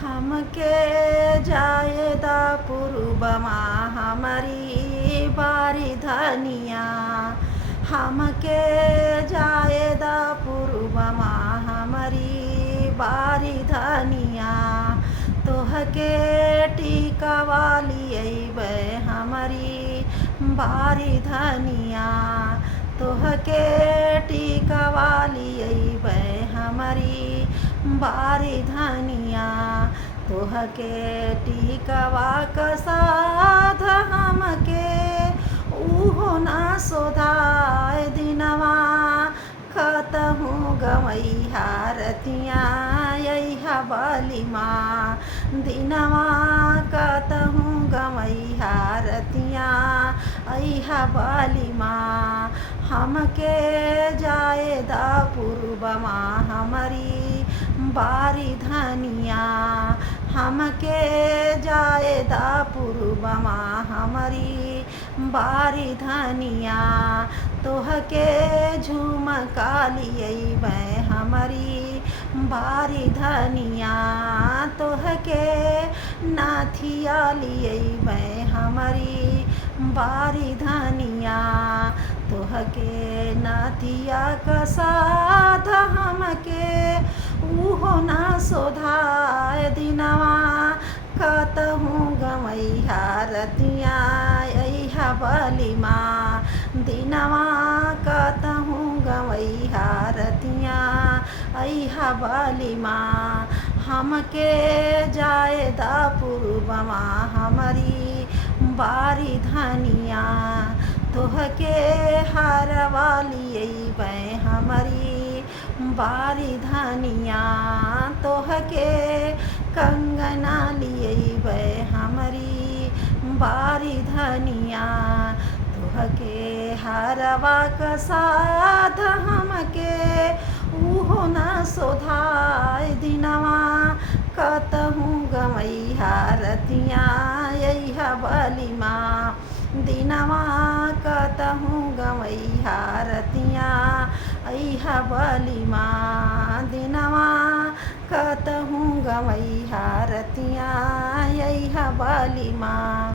हमके जायदा पुरुबमा हमारी बारी धनिया। हमके जायदा पुरुबमा हमारी बारी धनिया। तोहके टीकावा लियैबै हमारी बारी धनिया। तोहके टीकावा लियैबै हमारी बारी धनिया। तोहके टीकावा क साध हमके उहो ना सोधाय दिनवा। कतहु गवैहा रतिया अइहा बलिमा। दिनवा कतहु गवैहा रतिया अइहा बलिमा। हमके जायदा पुरुबमा हमारी बारी धनिया। हमके जायदा पुरुबमा हमारी बारी धनिया। तोहके झुमका लियैबै हमारी बारी धनिया। तोहके नाथिया लियैबै हमारी बारी धनिया। तोहके नाथिया क साध हमके उहो ना सोधाय दिनवा। कतहु गवैहा रतिया अइहा बलिमा। दिनवा कतहु गवैहा रतिया अइहा बलिमा। हमके जायदा पुरुबमा हमारी बारी धनिया। तोहके हारवा लियैबै हमारी बारी धनिया। तोहके कंगना लियैबै हमारी बारी धनिया। तोहके हारवा क साध हमके उहो ना सोधाय दिनवा। कतहु गवैहा रतिया अइहा बलिमा। दिनवा कतहु गवैहा रतिया अइहा बलिमा। दिनवा कतहु गवैहा रतिया अइहा बलिमा।